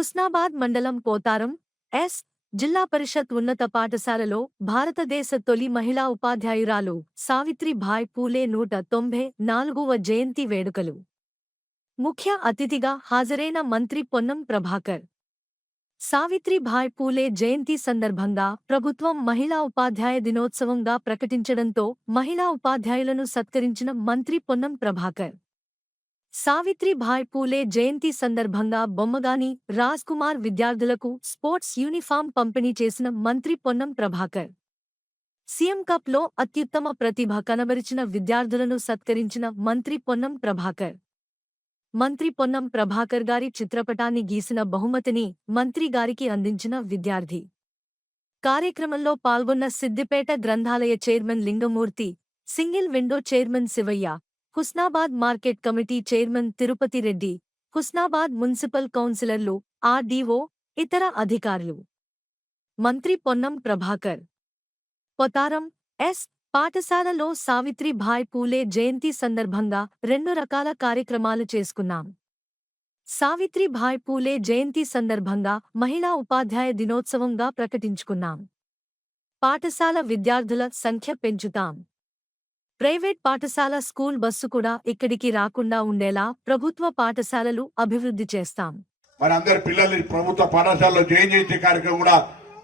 హుస్నాబాద్ మండలం పోతారం ఎస్. జిల్లా పరిషత్ ఉన్నత పాఠశాలలో భారతదేశ తొలి మహిళా ఉపాధ్యాయురాలు సావిత్రిభాయ్ పూలే నూట తొంభై నాలుగవ జయంతి వేడుకలు. ముఖ్య అతిథిగా హాజరైన మంత్రి పొన్నం ప్రభాకర్. సావిత్రిభాయ్ పూలే జయంతి సందర్భంగా ప్రభుత్వం మహిళా ఉపాధ్యాయ దినోత్సవంగా ప్రకటించడంతో మహిళా ఉపాధ్యాయులను సత్కరించిన మంత్రి పొన్నం ప్రభాకర్. సావిత్రిబాయ్ పూలే జయంతి సందర్భంగా బొమ్మగాని రాజ్ కుమార్ విద్యార్థులకు స్పోర్ట్స్ యూనిఫామ్ పంపిణీ చేసిన మంత్రి పొన్నం ప్రభాకర్. సీఎం కప్లో అత్యుత్తమ ప్రతిభ కనబరిచిన విద్యార్థులను సత్కరించిన మంత్రి పొన్నం ప్రభాకర్. మంత్రి పొన్నం ప్రభాకర్ గారి చిత్రపటాన్ని గీసిన బహుమతిని మంత్రి గారికి అందించిన విద్యార్థి. కార్యక్రమంలో పాల్గొన్న సిద్దిపేట గ్రంథాలయ chairman Lingamurthy single window chairman Shivaiah Husnabad market committee chairman Tirupati Reddy Husnabad municipal కౌన్సిలర్లు ఆర్డీఓ ఇతర అధికారులు. మంత్రి పొన్నం ప్రభాకర్. పొతారం ఎస్. పాఠశాలలో సావిత్రిభాయ్ పూలే జయంతి సందర్భంగా రెండు రకాల కార్యక్రమాలు చేసుకున్నాం. సావిత్రిభాయ్ పూలే జయంతి సందర్భంగా మహిళా ఉపాధ్యాయ దినోత్సవంగా ప్రకటించుకున్నాం. పాఠశాల విద్యార్థుల సంఖ్య పెంచుతాం. ప్రైవేట్ పాఠశాల స్కూల్ బస్సు కూడా ఇక్కడికి రాకుండా ఉండేలా ప్రభుత్వ పాఠశాలలు అభివృద్ధి చేస్తాం. మరి అందరి పిల్లల్ని ప్రభుత్వ పాఠశాలలో జాయిన్ చేసే కార్యక్రమం కూడా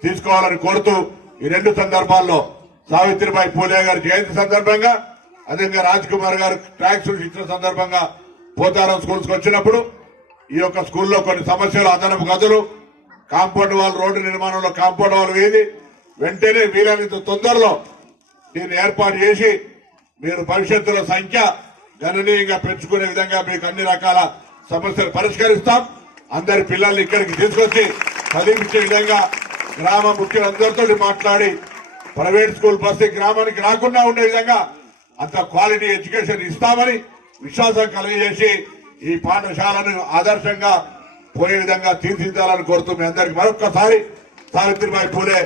తీసుకోవాలని కోరుతూ ఈ రెండు సందర్భాల్లో సావిత్రిబాయి పూలే గారి జయంతి సందర్భంగా అదేవిధంగా రాజ్ కుమార్ గారు ట్రాక్స్ ఇచ్చిన సందర్భంగా పోతారం స్కూల్స్ వచ్చినప్పుడు ఈ యొక్క స్కూల్లో కొన్ని సమస్యలు అదనపు గదులు కాంపౌండ్ వాల్ రోడ్డు నిర్మాణంలో కాంపౌండ్ వాల్ వేది వెంటనే వీలైనంత తొందరలో దీన్ని ఏర్పాటు చేసి మీరు భవిష్యత్తులో సంఖ్య గణనీయంగా పెంచుకునే విధంగా మీకు అన్ని రకాల సమస్యలు పరిష్కరిస్తాం. అందరి పిల్లల్ని ఇక్కడికి తీసుకొచ్చి చదివించే విధంగా గ్రామ ముఖ్యులందరితో మాట్లాడి ప్రైవేట్ స్కూల్ బస్సు గ్రామానికి రాకుండా ఉండే విధంగా అంత క్వాలిటీ ఎడ్యుకేషన్ ఇస్తామని విశ్వాసం కలిగజేసి ఈ పాఠశాలను ఆదర్శంగా పోయే విధంగా తీర్చిదిద్దాలని కోరుతూ మీ అందరికి మరొక్కసారి సావిత్రిబాయి పూలే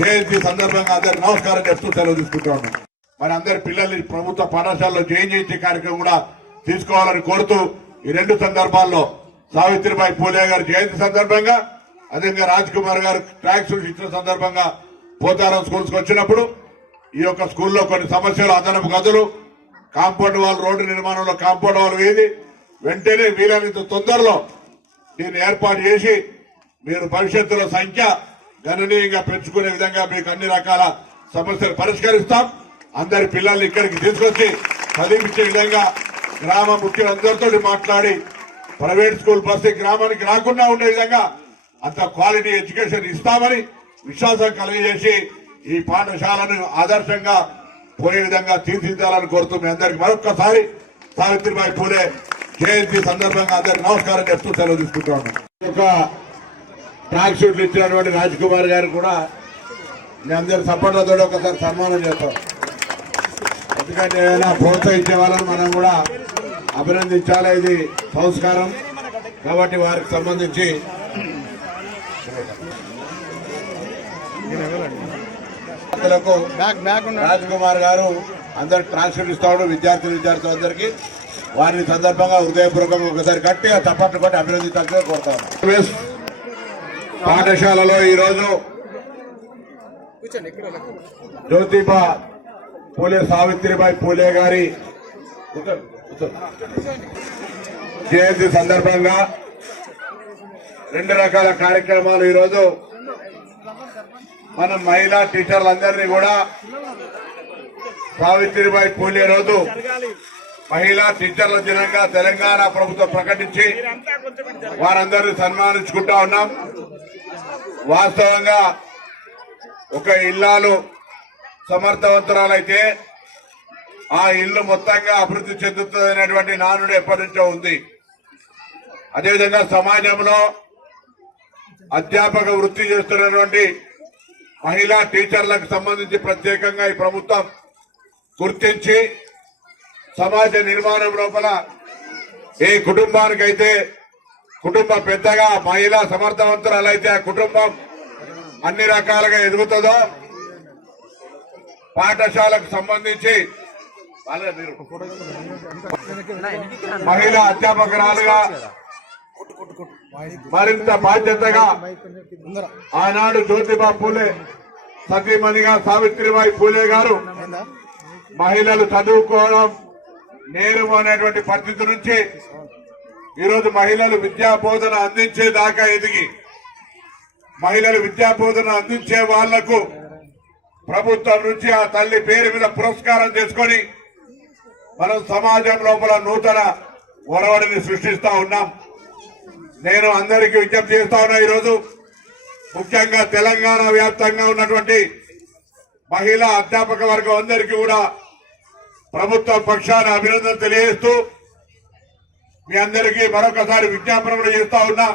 జయంతి సందర్భంగా అందరికి నమస్కారం చెప్తూ సెలవు తీసుకుంటా మరి అందరి పిల్లల్ని ప్రభుత్వ పాఠశాలలో జాయిన్ చేసే కార్యక్రమం కూడా తీసుకోవాలని కోరుతూ ఈ రెండు సందర్భాల్లో సావిత్రిబాయి పూలే గారి జయంతి సందర్భంగా అదేవిధంగా రాజ్ కుమార్ గారు ట్యాక్స్ ఇచ్చిన సందర్భంగా పోతారం స్కూల్స్ వచ్చినప్పుడు ఈ యొక్క స్కూల్లో కొన్ని సమస్యలు అదనపు గదులు కాంపౌండ్ వాల్ రోడ్డు నిర్మాణంలో కాంపౌండ్ వాల్ వేది వెంటనే వీలైనంత తొందరలో దీన్ని ఏర్పాటు చేసి మీరు భవిష్యత్తులో సంఖ్య గణనీయంగా పెంచుకునే విధంగా మీకు అన్ని రకాల సమస్యలు పరిష్కరిస్తాం. అందరి పిల్లల్ని ఇక్కడికి తీసుకొచ్చి చదివించే విధంగా గ్రామ ముఖ్యులందరితో మాట్లాడి ప్రైవేట్ స్కూల్ బస్సు గ్రామానికి రాకుండా ఉండే విధంగా అంత క్వాలిటీ ఎడ్యుకేషన్ ఇస్తామని విశ్వాసం కలిగజేసి ఈ పాఠశాలను ఆదర్శంగా పోయే విధంగా తీర్చిదిద్దాలని కోరుతూ మీ అందరికి మరొక్కసారి సావిత్రిబాయి పూలే జయంతి సందర్భంగా అందరికి నమస్కారం చెప్తూ సెలవు తీసుకుంటాను ఒక ట్రాక్ షూట్లు ఇచ్చినటువంటి రాజ్ కుమార్ గారు కూడా మీ అందరి సపోర్ట్లతో ఒకసారి సన్మానం చేస్తాం. ఎందుకంటే ఏదైనా ప్రోత్సహించే వాళ్ళని మనం కూడా అభినందించాలి. ఇది సంస్కారం కాబట్టి వారికి సంబంధించి. కుమార్ గారు అందరు ట్రాన్స్ఫర్ ఇస్తాడు విద్యార్థి విద్యార్థులు అందరికీ. వారిని సందర్భంగా హృదయపూర్వకంగా ఒకసారి గట్టిగా చప్పట్లు కొట్టి అభినందించాలని కోరుతాను. పాఠశాలలో ఈరోజు జ్యోతిబా పూలే సావిత్రిబాయి పూలే గారి. జయంతి సందర్భంగా రెండు రకాల కార్యక్రమాలు ఈరోజు మన మహిళా టీచర్లందరినీ కూడా సావిత్రిబాయి పూలే రోజు మహిళా టీచర్ల దినంగా తెలంగాణ ప్రభుత్వం ప్రకటించి వారందరినీ సన్మానించుకుంటా ఉన్నాం. వాస్తవంగా ఒక ఇల్లాలు సమర్థవంతురాలైతే ఆ ఇల్లు మొత్తంగా అభివృద్ధి చెందుతుంది అనేటువంటి నానుడు ఎప్పటి నుంచో ఉంది. అదేవిధంగా సమాజంలో అధ్యాపక వృత్తి చేస్తున్నటువంటి మహిళా టీచర్లకు సంబంధించి ప్రత్యేకంగా ఈ ప్రభుత్వం గుర్తించి సమాజ నిర్మాణం లోపల ఏ కుటుంబానికైతే కుటుంబ పెద్దగా మహిళా సమర్థవంతురాలైతే ఆ కుటుంబం అన్ని రకాలుగా ఎదుగుతుందో పాఠశాలకు సంబంధించి మహిళా అధ్యాపకురాలుగా మరింత బాధ్యతగా ఆనాడు జ్యోతిబా పూలే సతీమణిగా సావిత్రిబాయి పూలే గారు మహిళలు చదువుకోవడం నేరు అనేటువంటి పరిస్థితి నుంచి ఈరోజు మహిళలు విద్యా బోధన అందించే దాకా ఎదిగి మహిళలు విద్యా బోధన అందించే వాళ్ళకు ప్రభుత్వం నుంచి ఆ తల్లి పేరు మీద పురస్కారం చేసుకొని మనం సమాజం లోపల నూతన ఒరవడిని సృష్టిస్తా ఉన్నాం. నేను అందరికీ విజ్ఞప్తి చేస్తా ఉన్నా ఈరోజు ముఖ్యంగా తెలంగాణ వ్యాప్తంగా ఉన్నటువంటి మహిళా అధ్యాపక వర్గం అందరికీ కూడా ప్రభుత్వ పక్షాన అభినందన తెలియజేస్తూ మీ అందరికీ మరొకసారి విజ్ఞాపన కూడా చేస్తా ఉన్నా.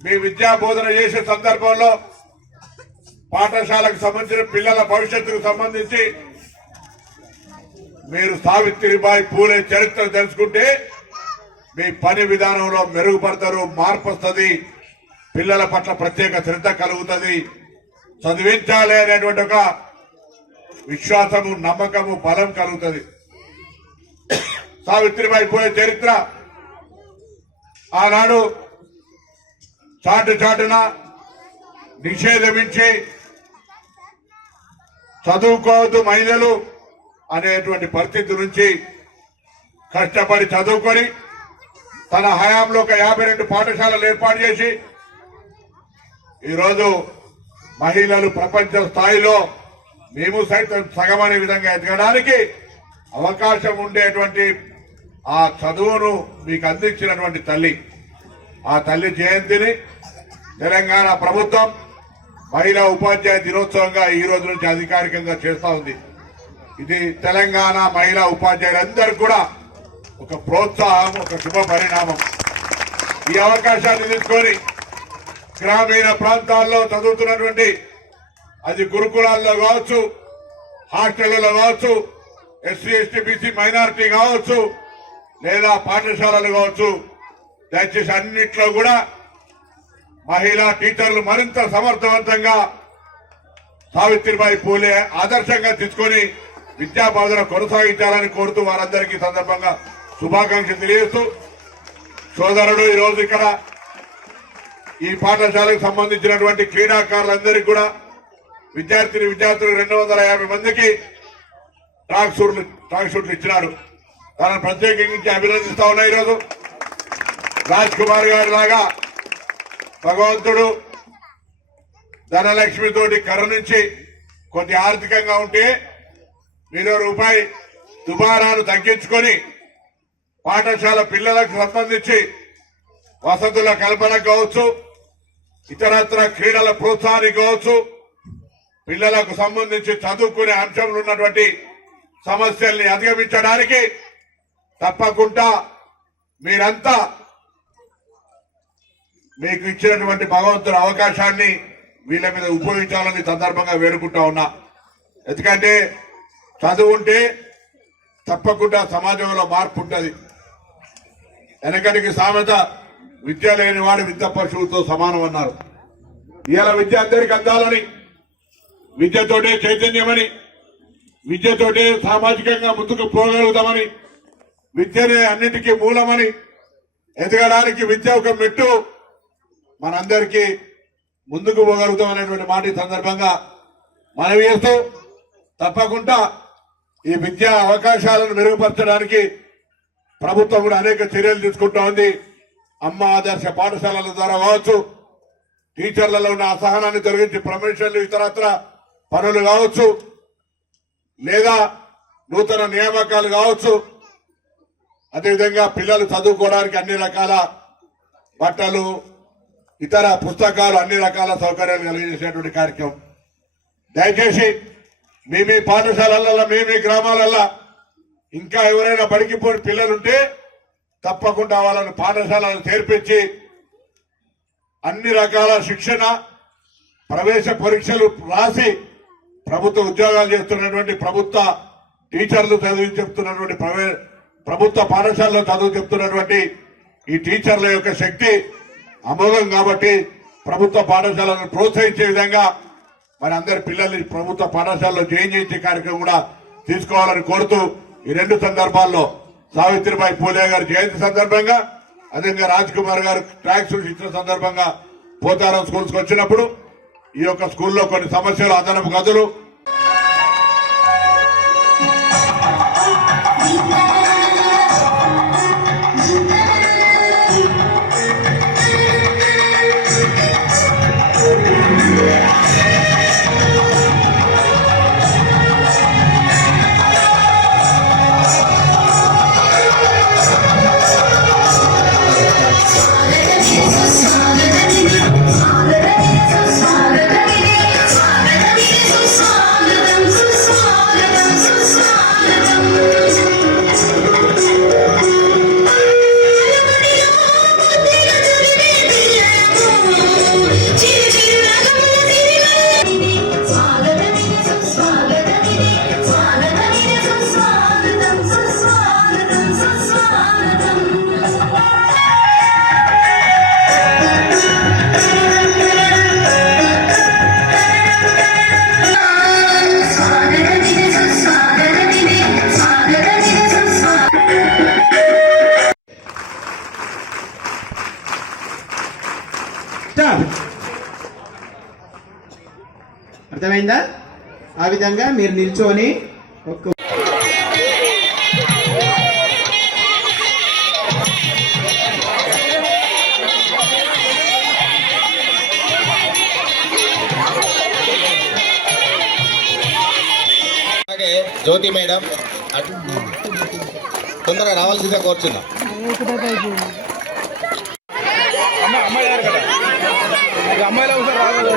మీ విద్యా బోధన చేసే సందర్భంలో పాఠశాలకు సంబంధించిన పిల్లల భవిష్యత్తుకు సంబంధించి మీరు సావిత్రిబాయి పూలే చరిత్ర తెలుసుకుంటే మీ పని విధానంలో మెరుగుపడతారు మార్పు వస్తుంది పిల్లల పట్ల ప్రత్యేక శ్రద్ధ కలుగుతుంది. చదివించాలి అనేటువంటి ఒక విశ్వాసము నమ్మకము బలం కలుగుతుంది. సావిత్రిబాయి పూలే చరిత్ర ఆనాడు చాటు చాటున నిషేధమించి చదువుకోవద్దు మహిళలు అనేటువంటి పరిస్థితి నుంచి కష్టపడి చదువుకొని తన హయాంలో ఒక యాభై రెండు పాఠశాలలు ఏర్పాటు చేసి ఈరోజు మహిళలు ప్రపంచ స్థాయిలో మేము సైతం సగమనే విధంగా ఎదగడానికి అవకాశం ఉండేటువంటి ఆ చదువును మీకు అందించినటువంటి తల్లి. ఆ తల్లి జయంతిని తెలంగాణ ప్రభుత్వం మహిళా ఉపాధ్యాయ దినోత్సవంగా ఈ రోజు నుంచి అధికారికంగా చేస్తా ఉంది. ఇది తెలంగాణ మహిళా ఉపాధ్యాయులందరూ కూడా ఒక ప్రోత్సాహం ఒక శుభ పరిణామం. ఈ అవకాశాన్ని తీసుకొని గ్రామీణ ప్రాంతాల్లో చదువుతున్నటువంటి అది గురుకులాల్లో కావచ్చు హాస్టళ్ళలో కావచ్చు ఎస్సీ ఎస్టీ బీసీ మైనారిటీ కావచ్చు లేదా పాఠశాలలు కావచ్చు దయచేసి అన్నిట్లో కూడా మహిళా టీచర్లు మరింత సమర్థవంతంగా సావిత్రిబాయి పూలే ఆదర్శంగా తీసుకొని విద్యా బోధన కొనసాగించాలని కోరుతూ వారందరికీ సందర్భంగా శుభాకాంక్షలు తెలియజేస్తూ సోదరుడు ఈరోజు ఇక్కడ ఈ పాఠశాలకు సంబంధించినటువంటి క్రీడాకారులందరికీ కూడా విద్యార్థిని విద్యార్థులు రెండు వందల యాభై మందికి ట్రాక్ సూట్లు ట్రాక్ సూట్లు ఇచ్చినారు దాన్ని ప్రత్యేకించి అభినందిస్తా ఉన్నా ఈరోజు. రాజ్ కుమార్ గారి లాగా భగవంతుడు ధనలక్ష్మితోటి కర్ర కరుణించి కొద్ది ఆర్థికంగా ఉంటే మీరు రూపాయి దుబారాను తగ్గించుకొని పాఠశాల పిల్లలకు సంబంధించి వసతుల కల్పన కావచ్చు ఇతరత్ర క్రీడల ప్రోత్సాహానికి కావచ్చు పిల్లలకు సంబంధించి చదువుకునే అంశంలో ఉన్నటువంటి సమస్యల్ని అధిగమించడానికి తప్పకుండా మీరంతా మీకు ఇచ్చినటువంటి భగవంతుడు అవకాశాన్ని వీళ్ళ మీద ఉపయోగించాలని సందర్భంగా వేడుకుంటా ఉన్నా. ఎందుకంటే చదువు ఉంటే తప్పకుండా సమాజంలో మార్పు ఉంటుంది. వెనకటికి సామెత విద్య లేని వాడు విద్య పశువుతో సమానం అన్నారు. ఇవాళ విద్య అందరికి అందాలని విద్యతోటే చైతన్యమని విద్యతోటే సామాజికంగా ముందుకు పోగలుగుతామని విద్యనే అన్నిటికీ మూలమని ఎదగడానికి విద్య ఒక మెట్టు మనందరికీ ముందుకు పోగలుగుతాం అనేటువంటి మాట ఈ సందర్భంగా మనవి చేస్తూ తప్పకుండా ఈ విద్యా అవకాశాలను మెరుగుపరచడానికి ప్రభుత్వం కూడా అనేక చర్యలు తీసుకుంటా ఉంది. అమ్మ ఆదర్శ పాఠశాలల ద్వారా కావచ్చు టీచర్లలో ఉన్న అసహనాన్ని తొలగించి ప్రమోషన్లు ఇతరత్ర పనులు కావచ్చు లేదా నూతన నియామకాలు కావచ్చు. అదేవిధంగా పిల్లలు చదువుకోవడానికి అన్ని రకాల బట్టలు ఇతర పుస్తకాలు అన్ని రకాల సౌకర్యాలు కలిగజేసేటువంటి కార్యక్రమం. దయచేసి మీ మీ పాఠశాలలలో మీ మీ గ్రామాలలో ఇంకా ఎవరైనా బడికిపోయిన పిల్లలుంటే తప్పకుండా వాళ్ళని పాఠశాలను చేర్పించి అన్ని రకాల శిక్షణ ప్రవేశ పరీక్షలు రాసి ప్రభుత్వ ఉద్యోగాలు చేస్తున్నటువంటి ప్రభుత్వ టీచర్లు చదువు చెప్తున్నటువంటి ప్రవే ప్రభుత్వ పాఠశాలలో చదువు చెప్తున్నటువంటి ఈ టీచర్ల యొక్క శక్తి అమోఘం కాబట్టి ప్రభుత్వ పాఠశాలను ప్రోత్సహించే విధంగా మరి అందరి పిల్లల్ని ప్రభుత్వ పాఠశాలలో జాయిన్ చేయించే కార్యక్రమం కూడా తీసుకోవాలని కోరుతూ ఈ రెండు సందర్భాల్లో సావిత్రిబాయి పూలే గారి జయంతి సందర్భంగా అదేవిధంగా రాజ్ కుమార్ గారు ట్యాక్స్ ఇచ్చిన సందర్భంగా పోతారం స్కూల్స్కి వచ్చినప్పుడు ఈ యొక్క స్కూల్లో కొన్ని సమస్యలు అదనపు గదులు స్టాప్ అర్థమైందా? ఆ విధంగా మీరు నిల్చొని ఒక్క అలాగే జ్యోతి మేడం తొందరగా రావాల్సిందే కోరుచున్నాం. అమ్మాయిలు అవసరం రాలేదు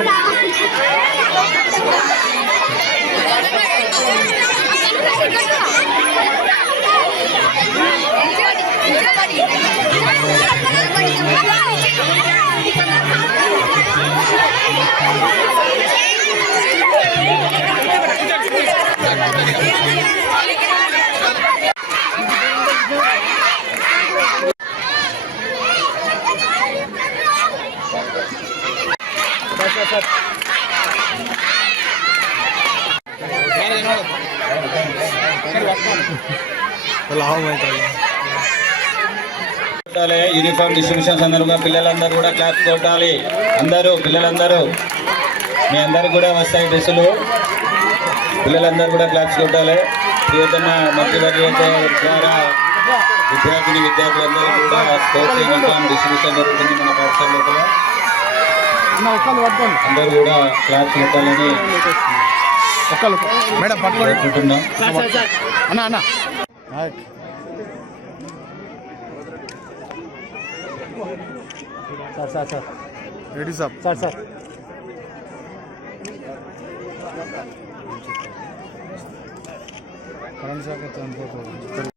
కొట్టాలి. యూనిఫామ్ డిస్ట్రిబ్యూషన్ సందర్భంగా పిల్లలందరూ కూడా క్లాస్ కొట్టాలి. అందరూ పిల్లలందరూ. మీ అందరు కూడా వస్తాయి డ్రెస్సులు. పిల్లలందరూ కూడా క్లాస్ కొట్టాలి. ప్రియతమ మంత్రివర్గ ద్వారా విద్యార్థిని విద్యార్థులందరూ కూడా స్పోర్ట్స్ యూనిఫామ్ డిస్ట్రిబ్యూషన్ జరుగుతుంది మన పాఠశాల లోపల అందరూ కూడా క్లాస్ కొట్టాలని మేడం పట్టుకోండి. కోరుకుంటున్నాం. అన్న అన్న. सर सर सर रेडी साहब सर सर करण साहब का